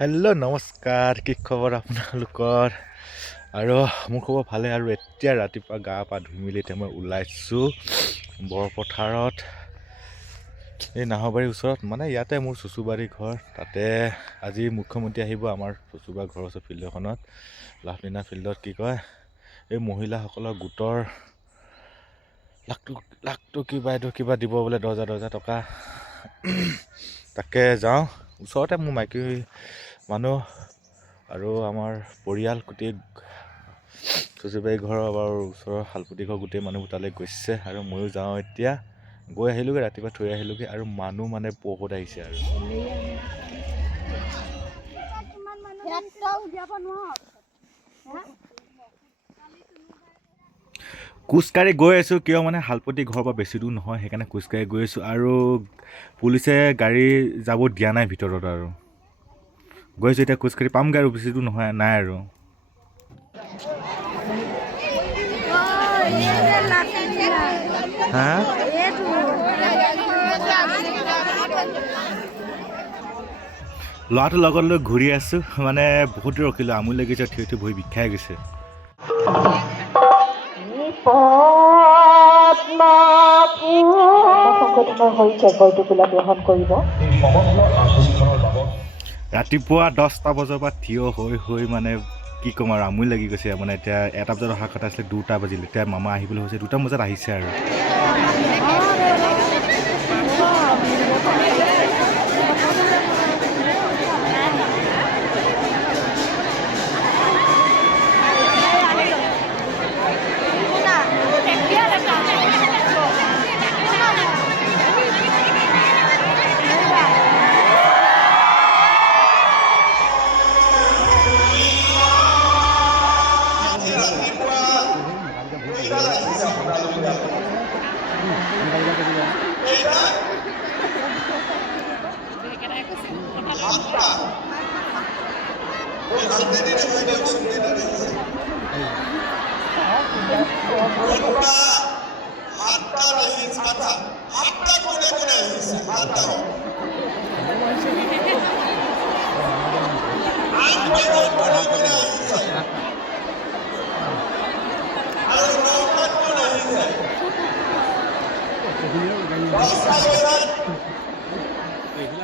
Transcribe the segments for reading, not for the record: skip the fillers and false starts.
Hello' নমস্কাৰ, কি খবৰ আপোনালোকৰ? আৰু মোৰ খবৰ ভালে। আৰু এতিয়া ৰাতিপুৱা গা পা ধুই মেলি এতিয়া মই ওলাইছোঁ বৰপথাৰত, এই নাহৰবাৰীৰ ওচৰত, মানে ইয়াতে মোৰ চুচুবাৰীৰ ঘৰ। তাতে আজি মুখ্যমন্ত্ৰী আহিব আমাৰ চুচুবাৰ ঘৰৰ ওচৰ ফিল্ড এখনত, লাভলীনা ফিল্ডত। কি কয়, এই মহিলাসকলৰ গোটৰ লাখটো কিবা দিব বোলে, 10,000 টকা। তাকে যাওঁ, ওচৰতে মোৰ মাইকী মানুহ আৰু আমাৰ পৰিয়াল গোটেই চুচুবাৰী ঘৰৰ বাৰু ওচৰৰ শালপুতি ঘৰ গোটেই মানুহবোৰ তালৈ গৈছে। আৰু ময়ো যাওঁ, এতিয়া গৈ আহিলোগৈ, ৰাতিপুৱা থৈ আহিলোগৈ। আৰু মানুহ মানে বহুত আহিছে। আৰু খোজকাঢ়ি গৈ আছোঁ, কিয় মানে শালপতি ঘৰৰ পৰা বেছি দূৰ নহয়, সেইকাৰণে খোজকাঢ়ি গৈ আছোঁ। আৰু পুলিচে গাড়ী যাব দিয়া নাই ভিতৰত, আৰু গৈছোঁ এতিয়া খোজকাঢ়ি পামগৈ, আৰু বেছি দূৰ নহয়, নাই আৰু। হা, ল'ৰাটোৰ লগত লৈ ঘূৰি আছোঁ, মানে বহুত দূৰ ৰখিলোঁ, আমনি লাগিছে, থিয় থিয় ভৰি বিষাই গৈছে। ৰাতিপুৱা 10টা বজাৰ পৰা থিয় হৈ মানে কি ক'ম আৰু, আমনি লাগি গৈছে। মানে এতিয়া 1টা বজাত অহা কথা আছিলে, 2টা বাজিল। এতিয়া মামা আহিবলৈ হৈছে, 2টা বজাত আহিছে। আৰু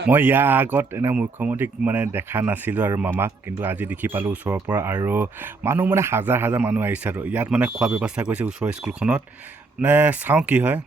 মই ইয়াৰ আগত এনে মুখ্যমন্ত্ৰীক মানে দেখা নাছিলোঁ আৰু মামাক, কিন্তু আজি দেখি পালোঁ ওচৰৰ পৰা। আৰু মানুহ মানে হাজাৰ হাজাৰ মানুহ আহিছে। আৰু ইয়াত মানে খোৱা ব্যৱস্থা কৰিছে ওচৰৰ স্কুলখনত, মানে চাওঁ কি হয়।